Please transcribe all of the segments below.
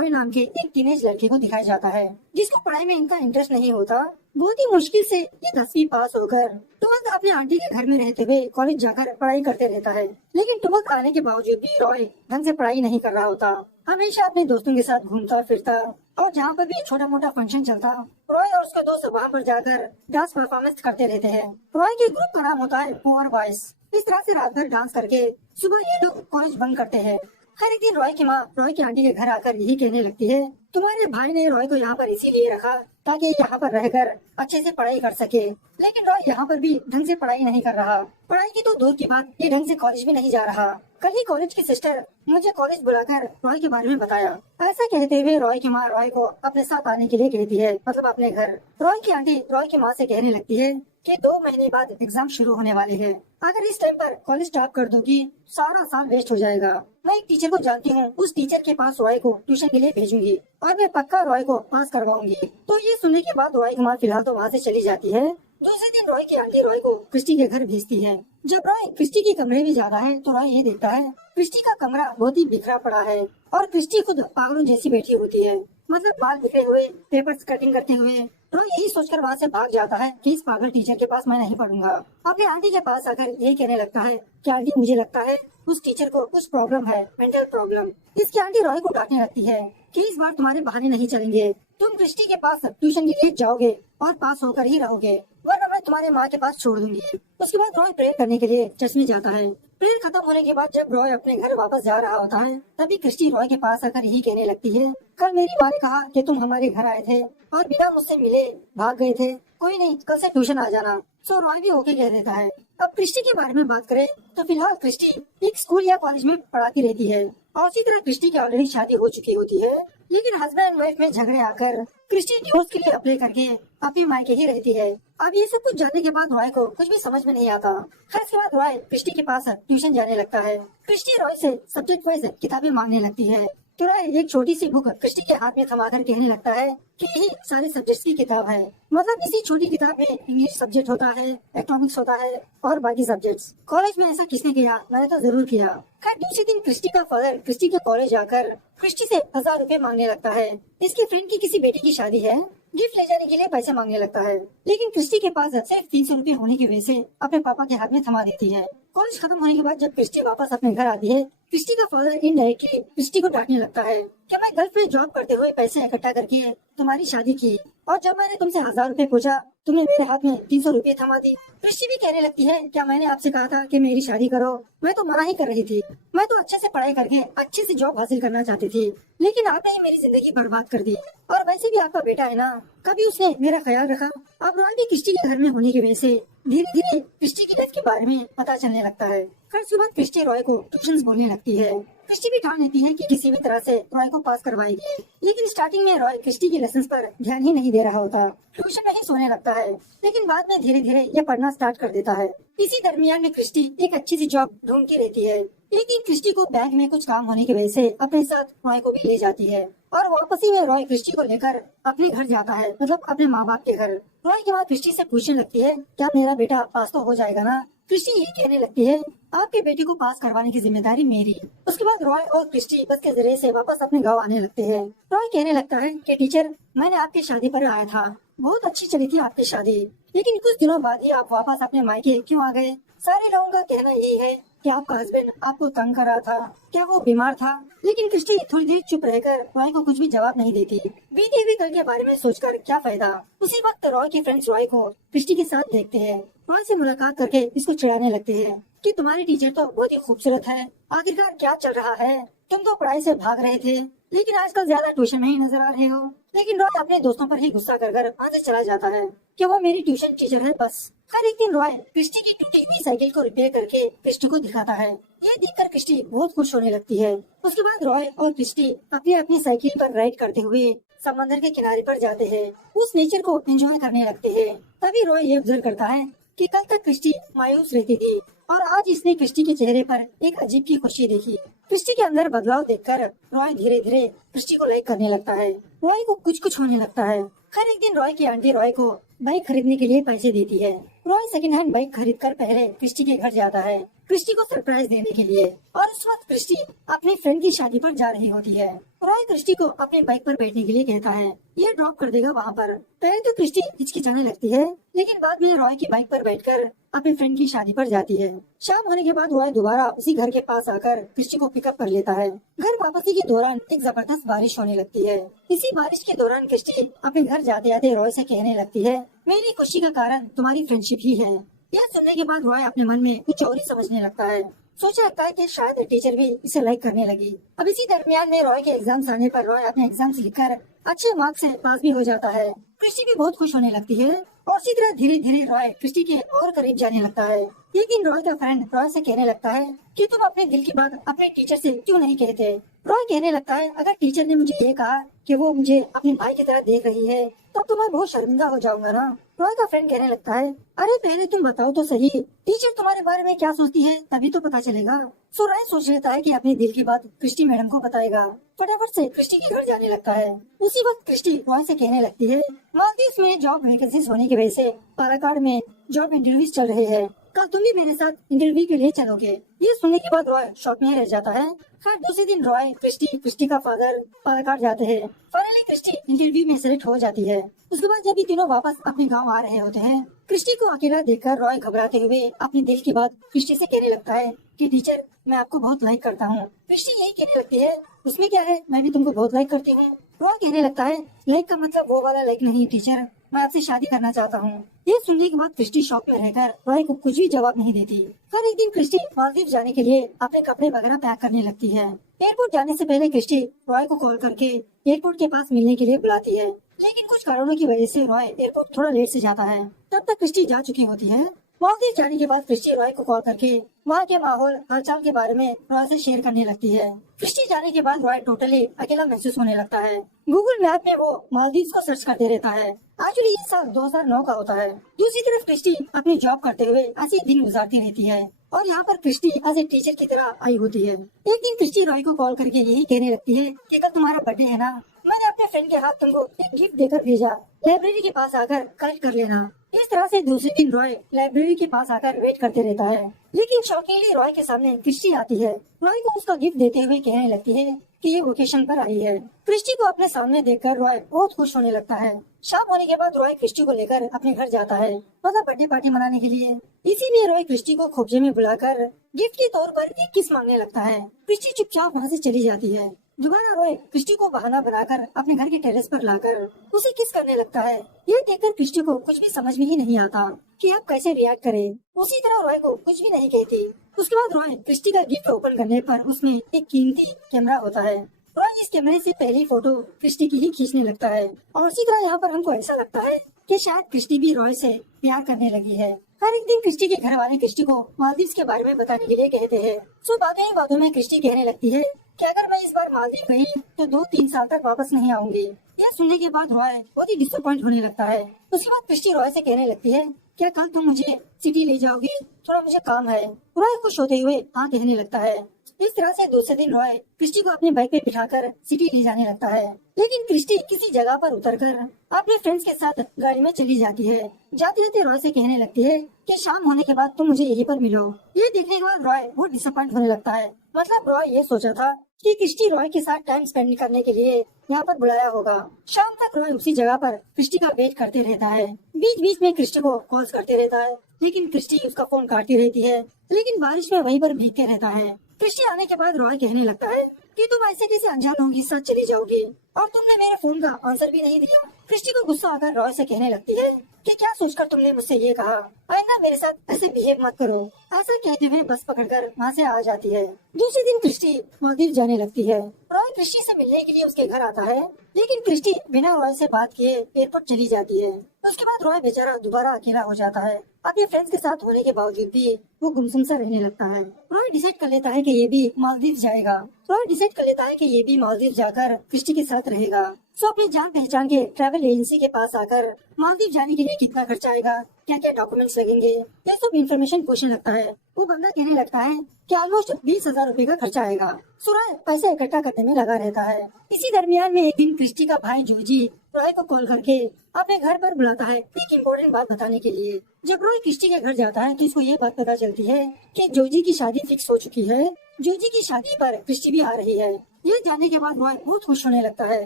रॉय नाम के एक टीनेज लड़के को दिखाया जाता है जिसको पढ़ाई में इनका इंटरेस्ट नहीं होता। बहुत ही मुश्किल से ये 10वीं पास होकर तुरंत अपने आंटी के घर में रहते हुए कॉलेज जाकर पढ़ाई करते रहता है। लेकिन तुरंत आने के बावजूद भी रॉय ढंग से पढ़ाई नहीं कर रहा होता। हमेशा अपने दोस्तों के साथ घूमता फिरता और जहाँ पर भी छोटा मोटा फंक्शन चलता, रॉय और उसके दोस्त वहाँ पर जाकर डांस परफॉर्मेंस करते रहते हैं। रॉय के ग्रुप का नाम होता है पुअर बॉयज। इस तरह से रात भर डांस करके सुबह ये लोग कॉलेज बंक करते हैं। हर एक दिन रॉय की माँ रॉय की आंटी के घर आकर यही कहने लगती है, तुम्हारे भाई ने रॉय को यहाँ पर इसीलिए रखा ताकि यहाँ पर रहकर अच्छे से पढ़ाई कर सके। लेकिन रॉय यहाँ पर भी ढंग से पढ़ाई नहीं कर रहा। पढ़ाई की तो दूर की बात, ये ढंग से कॉलेज भी नहीं जा रहा। कल ही कॉलेज की सिस्टर मुझे कॉलेज बुलाकर रॉय के बारे में बताया। ऐसा कहते हुए रॉय की माँ रॉय को अपने साथ आने के लिए कहती है, मतलब अपने घर। रॉय की आंटी रॉय की माँ से कहने लगती है कि 2 महीने बाद एग्जाम शुरू होने वाले हैं। अगर इस टाइम पर कॉलेज ड्रॉप कर दोगी सारा साल वेस्ट हो जाएगा। मैं एक टीचर को जानती हूँ, उस टीचर के पास रॉय को ट्यूशन के लिए भेजूंगी और मैं पक्का रॉय को पास करवाऊंगी। तो ये सुनने के बाद रॉय की माँ फिलहाल तो वहाँ से चली जाती है। दूसरे दिन रॉय की आंटी रॉय को क्रिस्टी के घर भेजती है। जब रॉय क्रिस्टी के कमरे में जाता है तो रॉय ये देखता है क्रिस्टी का कमरा बहुत ही बिखरा पड़ा है और क्रिस्टी खुद पागलों जैसी बैठी होती है, मतलब बाल बिखरे हुए, पेपर्स कटिंग करते हुए। रॉय यही सोचकर वहाँ से भाग जाता है कि इस पागल टीचर के पास मैं नहीं पढ़ूंगा। अपने आंटी के पास आकर यही कहने लगता है कि आंटी मुझे लगता है उस टीचर को कुछ प्रॉब्लम है, मेंटल प्रॉब्लम। इसकी आंटी रॉय को डांटने लगती है कि इस बार तुम्हारे बहाने नहीं चलेंगे, तुम क्रिस्टी के पास ट्यूशन के लिए जाओगे और पास होकर ही रहोगे, वरना मैं तुम्हारे माँ के पास छोड़ दूंगी। उसके बाद रॉय प्रेयर करने के लिए चर्च में जाता है। प्रेयर खत्म होने के बाद जब रॉय अपने घर वापस जा रहा होता है तभी क्रिस्टी रॉय के पास आकर यही कहने लगती है, कल मेरी माँ ने कहा कि तुम हमारे घर आए थे और बिना मुझसे मिले भाग गए थे। कोई नहीं, कल से ट्यूशन आ जाना। सो रॉय भी ओके कह देता है। अब क्रिस्टी के बारे में बात करें तो फिलहाल क्रिस्टी एक स्कूल या कॉलेज में पढ़ाती रहती है और इसी तरह क्रिस्टी की ऑलरेडी शादी हो चुकी होती है। लेकिन हस्बैंड एंड वाइफ में झगड़े आकर क्रिस्टी डिवोर्स के लिए अप्लाई करके अपनी मायके ही रहती है। अब ये सब कुछ जानने के बाद रॉय को कुछ भी समझ में नहीं आता। खैर इसके बाद रॉय क्रिस्टी के पास ट्यूशन जाने लगता है। क्रिस्टी रॉय से सब्जेक्ट वाइज किताबें मांगने लगती है तो रॉय एक छोटी सी बुक क्रिस्टी के हाथ में थमाकर कहने लगता है कि यही सारे सब्जेक्ट्स की किताब है। मतलब इसी छोटी किताब में इंग्लिश सब्जेक्ट होता है, इकोनॉमिक्स होता है और बाकी सब्जेक्ट्स। कॉलेज में ऐसा किसने किया? मैंने तो जरूर किया। खैर दूसरे दिन क्रिस्टी का फादर क्रिस्टी के कॉलेज आकर क्रिस्टी से 1000 रुपए मांगने लगता है। इसके फ्रेंड की किसी बेटी की शादी है, गिफ्ट ले जाने के लिए पैसे मांगने लगता है। लेकिन क्रिस्टी के पास सिर्फ 300 रुपए होने की वजह से अपने पापा के हाथ में थमा देती है। कॉलेज खत्म होने के बाद जब क्रिस्टी वापस अपने घर आती है, क्रिस्टी का फादर इनडायरेक्टली क्रिस्टी को डांटने लगता है कि मैं गल्फ में जॉब करते हुए पैसे इकट्ठा करके तुम्हारी शादी की और जब मैंने तुमसे 1000 रुपए पूछा तुमने मेरे हाथ में 300 रुपए थमा दी। क्रिस्टी भी कहने लगती है, क्या मैंने आपसे कहा था कि मेरी शादी करो? मैं तो मना ही कर रही थी। मैं तो अच्छे से पढ़ाई करके अच्छे से जॉब हासिल करना चाहती थी, लेकिन आपने ही मेरी जिंदगी बर्बाद कर दी। और वैसे भी आपका बेटा है ना, कभी उसने मेरा ख्याल रखा? अब रॉय भी क्रिस्टी के घर में होने की वजह से धीरे धीरे क्रिस्टी की डेथ के बारे में पता चलने लगता है। फिर सुबह क्रिस्टी रॉय को ट्यूशन बोलने लगती है। क्रिस्टी भी ठान लेती है कि किसी भी तरह से रॉय को पास करवाएगी। लेकिन स्टार्टिंग में रॉय क्रिस्टी के लेसन्स पर ध्यान ही नहीं दे रहा होता, ट्यूशन में ही सोने लगता है। लेकिन बाद में धीरे धीरे ये पढ़ना स्टार्ट कर देता है। इसी दरमियान में क्रिस्टी एक अच्छी सी जॉब ढूंढती रहती है। एक दिन क्रिस्टी को बैंक में कुछ काम होने की वजह से अपने साथ रॉय को भी ले जाती है और वापसी में रॉय क्रिस्टी को लेकर अपने घर जाता है, मतलब अपने माँ बाप के घर। रॉय के बाद क्रिस्टी से पूछने लगती है, क्या मेरा बेटा पास तो हो जाएगा ना? क्रिस्टी यही कहने लगती है, आपके बेटे को पास करवाने की जिम्मेदारी मेरी। उसके बाद रॉय और क्रिस्टी बस के जरिए से वापस अपने गाँव आने लगते हैं। रॉय कहने लगता है कि टीचर, मैंने आपकी शादी पर आया था, बहुत अच्छी चली थी आपकी शादी, लेकिन कुछ दिनों बाद ही आप वापस अपने मायके क्यों आ गए? सारे लोगों का कहना यही है कि आपका हस्बैंड आपको तंग कर रहा था, क्या वो बीमार था? लेकिन क्रिस्टी थोड़ी देर चुप रहकर रॉय को कुछ भी जवाब नहीं देती। बीते हुए कल के बारे में सोचकर क्या फायदा। उसी वक्त रॉय के फ्रेंड्स रॉय को क्रिस्टी के साथ देखते हैं। रॉय से मुलाकात करके इसको चिढ़ाने लगते हैं कि तुम्हारी टीचर तो बहुत ही खूबसूरत है, आखिरकार क्या चल रहा है? तुम तो पढ़ाई से भाग रहे थे, लेकिन आजकल ज्यादा ट्यूशन में ही नजर आ रहे हो। लेकिन रॉय अपने दोस्तों पर ही गुस्सा कर वहाँ से चला जाता है कि वो मेरी ट्यूशन टीचर है बस। हर एक दिन रॉय क्रिस्टी की टूटी हुई साइकिल को रिपेयर करके क्रिस्टी को दिखाता है। ये देखकर क्रिस्टी बहुत खुश होने लगती है। उसके बाद रॉय और क्रिस्टी अपनी अपनी साइकिल पर राइड करते हुए समंदर के किनारे पर जाते हैं, उस नेचर को एंजॉय करने लगते हैं। तभी रॉय ये ऑब्जर्व करता है कि कल तक क्रिस्टी मायूस रहती थी और आज इसने क्रिस्टी के चेहरे पर एक अजीब की खुशी देखी। क्रिस्टी के अंदर बदलाव देखकर रॉय धीरे धीरे क्रिस्टी को लाइक करने लगता है। रॉय को कुछ कुछ होने लगता है। हर एक दिन रॉय की आंटी रॉय को बाइक खरीदने के लिए पैसे देती है। रॉय सेकंड हैंड बाइक खरीदकर पहले क्रिस्टी के घर जाता है। क्रिस्टी को सरप्राइज देने के लिए। और उस वक्त क्रिस्टी अपनी फ्रेंड की शादी पर जा रही होती है। रॉय क्रिस्टी को अपने बाइक पर बैठने के लिए कहता है, ये ड्रॉप कर देगा वहाँ पर। पहले तो क्रिस्टी हिचकिचाने लगती है, लेकिन बाद में रॉय की बाइक पर बैठकर अपनी फ्रेंड की शादी पर जाती है। शाम होने के बाद रॉय दोबारा उसी घर के पास आकर क्रिस्टी को पिकअप कर लेता है। घर वापसी के दौरान एक जबरदस्त बारिश होने लगती है। इसी बारिश के दौरान क्रिस्टी अपने घर जाते जाते रॉय से कहने लगती है, मेरी खुशी का कारण तुम्हारी फ्रेंडशिप ही है। यह सुनने के बाद रॉय अपने मन में कुछ और ही समझने लगता है। सोचने लगता है कि शायद टीचर भी इसे लाइक करने लगी। अब इसी दरमियान में रॉय के एग्जाम्स आने पर रॉय अपने एग्जाम्स लिखकर अच्छे मार्क्स से पास भी हो जाता है। क्रिस्टी भी बहुत खुश होने लगती है और इसी तरह धीरे धीरे रॉय क्रिस्टी के और करीब जाने लगता है। एक दिन रॉय का फ्रेंड रॉय से कहने लगता है कि तुम अपने दिल की बात अपने टीचर से क्यों नहीं कहते। रॉय कहने लगता है, अगर टीचर ने मुझे ये कहा कि वो मुझे अपने भाई की तरह देख रही है तो मैं बहुत शर्मिंदा हो जाऊंगा ना। रॉय का फ्रेंड कहने लगता है, अरे पहले तुम बताओ तो सही, टीचर तुम्हारे बारे में क्या सोचती है तभी तो पता चलेगा। सो रॉय सोच लेता है कि अपने दिल की बात क्रिस्टी मैडम को बताएगा। फटाफट से क्रिस्टी के घर जाने लगता है। उसी वक्त क्रिस्टी रॉय से कहने लगती है, मालदीव्स में जॉब वैकेंसीज होने की वजह से पालाकाड में जॉब इंटरव्यूज चल रहे हैं। कल तुम भी मेरे साथ इंटरव्यू के लिए चलोगे। ये सुनने के बाद रॉय शॉक में रह जाता है। खैर दूसरे दिन रॉय क्रिस्टी का फादर पालाकाड जाते हैं। फाइनली क्रिस्टी इंटरव्यू में सेलेक्ट हो जाती है। उसके बाद जब ये तीनों वापस अपने गांव आ रहे होते हैं, क्रिस्टी को अकेला देखकर रॉय घबराते हुए अपने दिल की बात क्रिस्टी से कहने लगता है कि टीचर मैं आपको बहुत लाइक करता हूँ। क्रिस्टी यही कहने लगती है, उसमें क्या है, मैं भी तुमको बहुत लाइक करती हूँ। रॉय कहने लगता है, लाइक का मतलब वो वाला लाइक नहीं टीचर, मैं आपसे शादी करना चाहता हूँ। ये सुनने के बाद क्रिस्टी शॉक में रहकर रॉय को कुछ भी जवाब नहीं देती। हर एक दिन क्रिस्टी मालदीव जाने के लिए अपने कपड़े वगैरह पैक करने लगती है। एयरपोर्ट जाने से पहले क्रिस्टी रॉय को कॉल करके एयरपोर्ट के पास मिलने के लिए बुलाती है, लेकिन कुछ कारणों की वजह से रॉय एयरपोर्ट थोड़ा लेट से जाता है। तब तक क्रिस्टी जा चुकी होती है। मालदीव जाने के बाद क्रिस्टी रॉय को कॉल करके वहाँ के माहौल हालचाल के बारे में रॉय से शेयर करने लगती है। क्रिस्टी जाने के बाद रॉय टोटली अकेला महसूस होने लगता है। गूगल मैप में वो मालदीव को सर्च करते रहता है। एक्चुअली ये साल 2009 का होता है। दूसरी तरफ क्रिस्टी अपनी जॉब करते हुए ऐसे दिन गुजारती रहती है और यहाँ पर क्रिस्टी एज ए टीचर की तरह आई होती है। एक दिन क्रिस्टी रॉय को कॉल करके यही कहने लगती है कि कल तुम्हारा बर्थडे है ना, मैंने अपने फ्रेंड के हाथ तुमको एक गिफ्ट देकर भेजा, लाइब्रेरी के पास आकर कलेक्ट कर लेना। इस तरह से दूसरे दिन रॉय लाइब्रेरी के पास आकर वेट करते रहता है, लेकिन शॉकिंगली रॉय के सामने क्रिस्टी आती है। रॉय को उसका गिफ्ट देते हुए कहने लगती है कि ये वोकेशन पर आई है। क्रिस्टी को अपने सामने देखकर रॉय बहुत खुश होने लगता है। शाम होने के बाद रॉय क्रिस्टी को लेकर अपने घर जाता है, मतलब बर्थडे पार्टी मनाने के लिए। इसीलिए रॉय क्रिस्टी को खोपचे में बुलाकर गिफ्ट के तौर पर एक किस मांगने लगता है। क्रिस्टी चुपचाप वहाँ से चली जाती है। दोबारा रॉय क्रिस्टी को बहाना बनाकर अपने घर के टेरेस पर लाकर उसे किस करने लगता है। यह देखकर क्रिस्टी को कुछ भी समझ में ही नहीं आता कि आप कैसे रिएक्ट करें। उसी तरह रॉय को कुछ भी नहीं कहती। उसके बाद रॉय क्रिस्टी का गिफ्ट ओपन करने पर उसमें एक कीमती कैमरा होता है। रॉय इस कैमरे से पहली फोटो क्रिस्टी की ही खींचने लगता है और उसी तरह यहाँ पर हमको ऐसा लगता है कि शायद क्रिस्टी भी रॉय से प्यार करने लगी है। हर एक दिन क्रिस्टी के घर वाले क्रिस्टी को मालदीव के बारे में बताने के लिए कहते हैं। सो बातें ही बातों में क्रिस्टी कहने लगती है कि अगर मैं इस बार मालदीव गई तो 2-3 साल तक वापस नहीं आऊंगी। यह सुनने के बाद रॉय बहुत ही डिसअपॉइंट होने लगता है। उसके बाद क्रिस्टी रॉय से कहने लगती है, क्या कल तुम मुझे सिटी ले जाओगी, थोड़ा मुझे काम है। रॉय खुश होते हुए हाँ कहने लगता है। इस तरह से दूसरे दिन रॉय क्रिस्टी को अपने बाइक पे बिठाकर सिटी ले जाने लगता है, लेकिन क्रिस्टी किसी जगह पर उतरकर अपने फ्रेंड्स के साथ गाड़ी में चली जाती है। जाते जाते रॉय से कहने लगती है कि शाम होने के बाद तुम मुझे यहीं पर मिलो। ये देखने के बाद रॉय बहुत डिसअपॉइंट होने लगता है। मतलब रॉय ये सोचा था कि क्रिस्टी रॉय के साथ टाइम स्पेंड करने के लिए यहाँ पर बुलाया होगा। शाम तक रॉय उसी जगह पर क्रिस्टी का वेट करते रहता है। बीच बीच में क्रिस्टी को कॉल्स करते रहता है, लेकिन क्रिस्टी उसका फोन काटती रहती है, लेकिन बारिश में वहीं पर भीगते रहता है। क्रिस्टी आने के बाद रॉय कहने लगता है कि तुम ऐसे कैसे अनजान होगी साथ चली जाओगी और तुमने मेरे फोन का आंसर भी नहीं दिया। क्रिस्टी को गुस्सा आकर रॉय से कहने लगती है कि क्या सोचकर तुमने मुझसे ये कहा, आइंदा मेरे साथ ऐसे बिहेव मत करो। ऐसा कहते हुए बस पकड़कर वहाँ से आ जाती है। दूसरे दिन क्रिस्टी मालदीव जाने लगती है। रॉय क्रिस्टी से मिलने के लिए उसके घर आता है, लेकिन क्रिस्टी बिना रॉय से बात किए एयरपोर्ट चली जाती है। उसके बाद रॉय बेचारा दोबारा अकेला हो जाता है। अपने फ्रेंड्स के साथ होने के बावजूद भी वो गुमसुम सा रहने लगता है। रॉय डिसाइड कर लेता है कि ये भी मालदीव जाएगा। रॉय डिसाइड कर लेता है कि ये भी मालदीव जाकर क्रिस्टी के साथ साथ रहेगा। सो अपनी जान पहचान के ट्रैवल एजेंसी के पास आकर मालदीव जाने के लिए कितना खर्चा आएगा, क्या क्या डॉक्यूमेंट्स लगेंगे, ये सब इन्फॉर्मेशन पूछने लगता है। वो बंदा कहने लगता है कि ऑलमोस्ट 20,000 रुपए का खर्चा आएगा। रॉय पैसे इकट्ठा करने में लगा रहता है। इसी दरमियान में एक दिन क्रिस्टी का भाई जॉर्जी रॉय को कॉल करके अपने घर पर बुलाता है एक इम्पोर्टेंट बात बताने के लिए। जब रॉय क्रिस्टी के घर जाता है तो उसको ये बात पता चलती है कि जॉर्जी की शादी फिक्स हो चुकी है। जॉर्जी की शादी पर क्रिस्टी भी आ रही है। ये जानने के बाद रॉय बहुत खुश होने लगता है।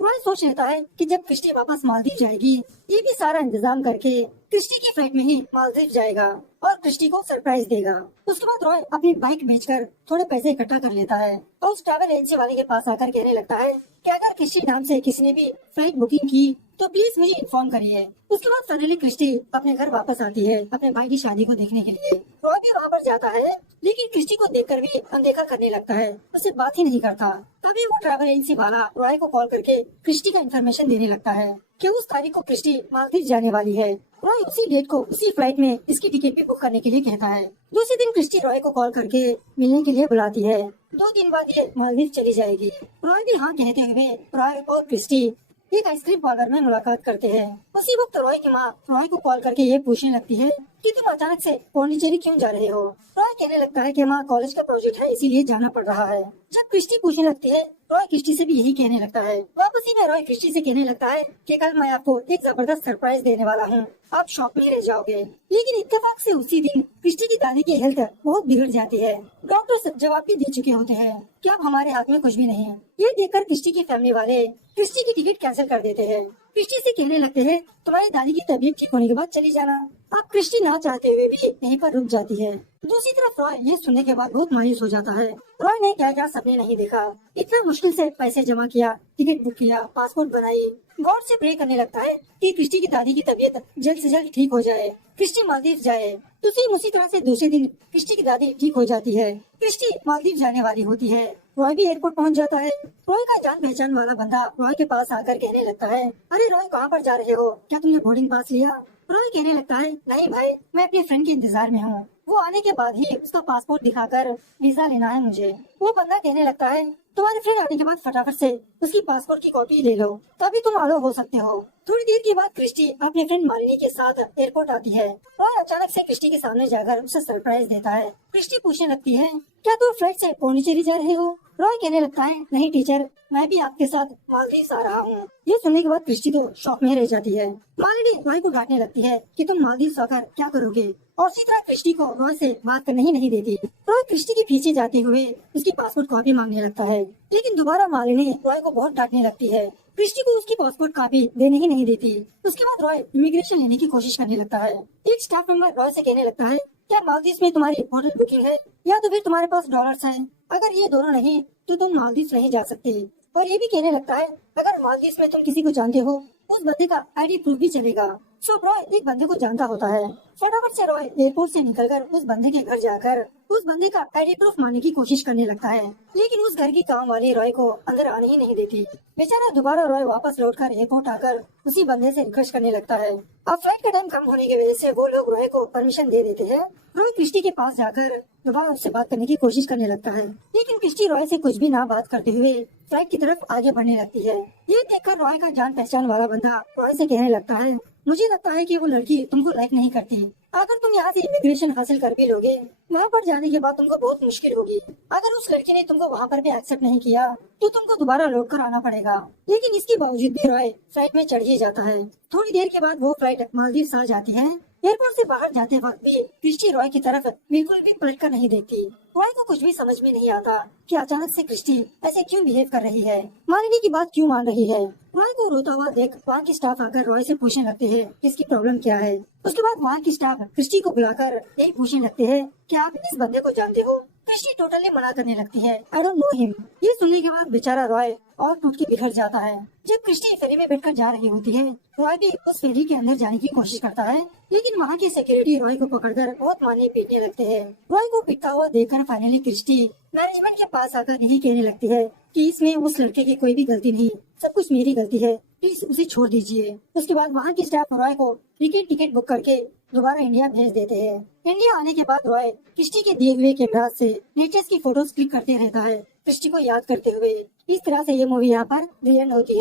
रॉय सोच लेता है कि जब क्रिस्टी वापस मालदीव जाएगी, ये भी सारा इंतजाम करके क्रिस्टी की फ्लाइट में ही मालदीव जाएगा और क्रिस्टी को सरप्राइज देगा। उसके बाद रॉय अपनी बाइक बेचकर थोड़े पैसे इकट्ठा कर लेता है और उस ट्रैवल एजेंसी वाले के पास आकर कहने लगता है कि अगर क्रिस्टी नाम से किसी ने भी फ्लाइट बुकिंग की तो प्लीज मुझे इन्फॉर्म करिए। उसके बाद फाइनली क्रिस्टी अपने घर वापस आती है अपने भाई की शादी को देखने के लिए। रॉय भी वहाँ पर जाता है, लेकिन क्रिस्टी को देखकर भी अनदेखा करने लगता है, उससे बात ही नहीं करता। तभी वो ट्रैवल एजेंसी वाला रॉय को कॉल करके क्रिस्टी का इन्फॉर्मेशन देने लगता है कि उस तारीख को क्रिस्टी मालदीव जाने वाली है। रॉय उसी डेट को उसी फ्लाइट में इसकी टिकट भी बुक करने के लिए कहता है। दूसरे दिन क्रिस्टी रॉय को कॉल करके मिलने के लिए बुलाती है। 2 दिन बाद ये मालदीव चली जाएगी। रॉय भी हाँ कहते हुए रॉय और क्रिस्टी एक आइसक्रीम पार्लर में मुलाकात करते हैं। उसी वक्त रॉय की माँ रॉय को कॉल करके ये पूछने लगती है कि तुम अचानक से पौंडीचेरी क्यों जा रहे हो। रॉय कहने लगता है कि माँ कॉलेज का प्रोजेक्ट है इसीलिए जाना पड़ रहा है। जब क्रिस्टी पूछने लगती है रॉय क्रिस्टी से भी यही कहने लगता है। वापसी में रॉय क्रिस्टी से कहने लगता है कि कल मैं आपको एक जबरदस्त सरप्राइज देने वाला हूँ, आप शॉक में रह जाओगे। लेकिन इत्तेफाक से उसी दिन क्रिस्टी की दादी की हेल्थ बहुत बिगड़ जाती है। डॉक्टर जवाब भी दे चुके होते हैं कि अब हमारे हाथ में कुछ भी नहीं है। ये देखकर क्रिस्टी की फैमिली वाले क्रिस्टी की टिकट कैंसिल कर देते हैं। क्रिस्टी से कहने लगते हैं तुम्हारी दादी की तबीयत ठीक होने के बाद चली जाना। अब क्रिस्टी ना चाहते हुए भी यहीं पर रुक जाती है। दूसरी तरफ रॉय ये सुनने के बाद बहुत मायूस हो जाता है। रॉय ने क्या क्या सपने नहीं देखा, इतना मुश्किल से पैसे जमा किया, टिकट बुक किया, पासपोर्ट बनाई, गॉड से प्रे करने लगता है कि क्रिस्टी की दादी की तबीयत जल्द से जल्द ठीक हो जाए, क्रिस्टी मालदीव जाए। तो सेम उसी तरह से दूसरे दिन क्रिस्टी की दादी ठीक हो जाती है। क्रिस्टी मालदीव जाने वाली होती है। रॉय भी एयरपोर्ट पहुंच जाता है। रॉय का जान पहचान वाला बंदा रॉय के पास आकर कहने लगता है अरे रॉय कहाँ पर जा रहे हो, क्या तुमने बोर्डिंग पास लिया। रॉय कहने लगता है नहीं भाई, मैं अपने फ्रेंड के इंतजार में हूँ, वो आने के बाद ही उसका पासपोर्ट दिखाकर वीजा लेना है मुझे। वो बंदा कहने लगता है तुम्हारे फ्रेंड आने के बाद फटाफट से उसकी पासपोर्ट की कॉपी ले लो, तभी तुम अलाउ हो सकते हो। थोड़ी देर के बाद क्रिस्टी अपने फ्रेंड मालिनी के साथ एयरपोर्ट आती है। रॉय अचानक से क्रिस्टी के सामने जाकर उसे सरप्राइज देता है। क्रिस्टी पूछने लगती है क्या तुम फ्लाइट से पौंडीचेरी जा रहे हो। रॉय कहने लगता है नहीं टीचर, मैं भी आपके साथ मालदीव आ रहा हूँ। ये सुनने के बाद क्रिस्टी तो शॉक में रह जाती है। मालिनी रॉय को डांटने लगती है कि तुम मालदीव आकर क्या करोगे, और इसी तरह क्रिस्टी को रॉय से बात करने ही नहीं देती। रॉय क्रिस्टी के पीछे जाते हुए उसकी पासपोर्ट कॉपी मांगने लगता है, लेकिन दोबारा मालिनी रॉय को बहुत डांटने लगती है। क्रिस्टी को उसकी पासपोर्ट कॉपी देने ही नहीं देती। उसके बाद रॉय इमिग्रेशन लेने की कोशिश करने लगता है। एक स्टाफ मेंबर रॉय से कहने लगता है क्या मालदीव में तुम्हारी होटल बुकिंग है या तो फिर तुम्हारे पास डॉलर्स हैं, अगर ये दोनों नहीं तो तुम मालदीव नहीं जा सकते। और ये भी कहने लगता है अगर मालदीव में तुम किसी को जानते हो उस बंदे का आईडी प्रूफ भी चलेगा। सो रॉय एक बंदे को जानता होता है। फटाफट से रॉय एयरपोर्ट से निकलकर उस बंदे के घर जाकर उस बंदे का आईडी प्रूफ मांगने की कोशिश करने लगता है, लेकिन उस घर की काम वाली रॉय को अंदर आने ही नहीं देती। बेचारा दोबारा रॉय वापस लौटकर एयरपोर्ट आकर उसी बंदे से रिक्वेस्ट करने लगता है। अब फ्लाइट का टाइम कम होने की वजह से वो लोग रॉय को परमिशन दे देते हैं। रॉय क्रिस्टी के पास जाकर दोबारा उससे बात करने की कोशिश करने लगता है, लेकिन क्रिस्टी रॉय से कुछ भी ना बात करते हुए फ्लाइट की तरफ आगे बढ़ने लगती है। ये देखकर रॉय का जान पहचान वाला बंदा रॉय से कहने लगता है मुझे लगता है कि वो लड़की तुमको लाइक नहीं करती। अगर तुम यहाँ से इमिग्रेशन हासिल कर भी लोगे, वहाँ पर जाने के बाद तुमको बहुत मुश्किल होगी। अगर उस लड़की ने तुमको वहाँ पर भी एक्सेप्ट नहीं किया तो तुमको दोबारा लौट कर आना पड़ेगा। लेकिन इसके बावजूद भी रॉय फ्लाइट में चढ़ ही जाता है। थोड़ी देर के बाद वो फ्लाइट मालदीव आ जाती है। एयरपोर्ट से बाहर जाते वक्त भी क्रिस्टी रॉय की तरफ बिल्कुल भी पलट कर नहीं देखती। रॉय को कुछ भी समझ में नहीं आता कि अचानक से क्रिस्टी ऐसे क्यों बिहेव कर रही है, मालिनी की बात क्यों मान रही है। रॉय को रोता हुआ देख वहाँ के स्टाफ आकर रॉय से पूछने लगते हैं कि इसकी प्रॉब्लम क्या है। उसके बाद वहाँ की स्टाफ क्रिस्टी को बुलाकर यही पूछने लगते हैं कि आप इस बंदे को जानते हो। क्रिस्टी टोटली मना करने लगती है, आई डोंट नो हिम। ये सुनने के बाद बेचारा रॉय और टूट के बिखर जाता है। जब क्रिस्टी फेरी में बैठकर जा रही होती है, रॉय भी उस फेरी के अंदर जाने की कोशिश करता है, लेकिन वहाँ के सिक्योरिटी रॉय को पकड़कर बहुत मारने पीटने लगते हैं। रॉय को पिटता हुआ देखकर फाइनली क्रिस्टी मैनेजमेंट के पास आकर यही कहने लगती है कि इसमें उस लड़के की कोई भी गलती नहीं, सब कुछ मेरी गलती है, प्लीज उसे छोड़ दीजिए। उसके बाद वहाँ की स्टाफ रॉय को टिकट बुक करके दोबारा इंडिया भेज देते हैं। इंडिया आने के बाद रॉय क्रिस्टी के दिए हुए कैमरा से नेचर्स की फोटोज क्लिक करते रहता है, क्रिस्टी को याद करते हुए। इस तरह से ये मूवी यहाँ पर दी एंड होती है।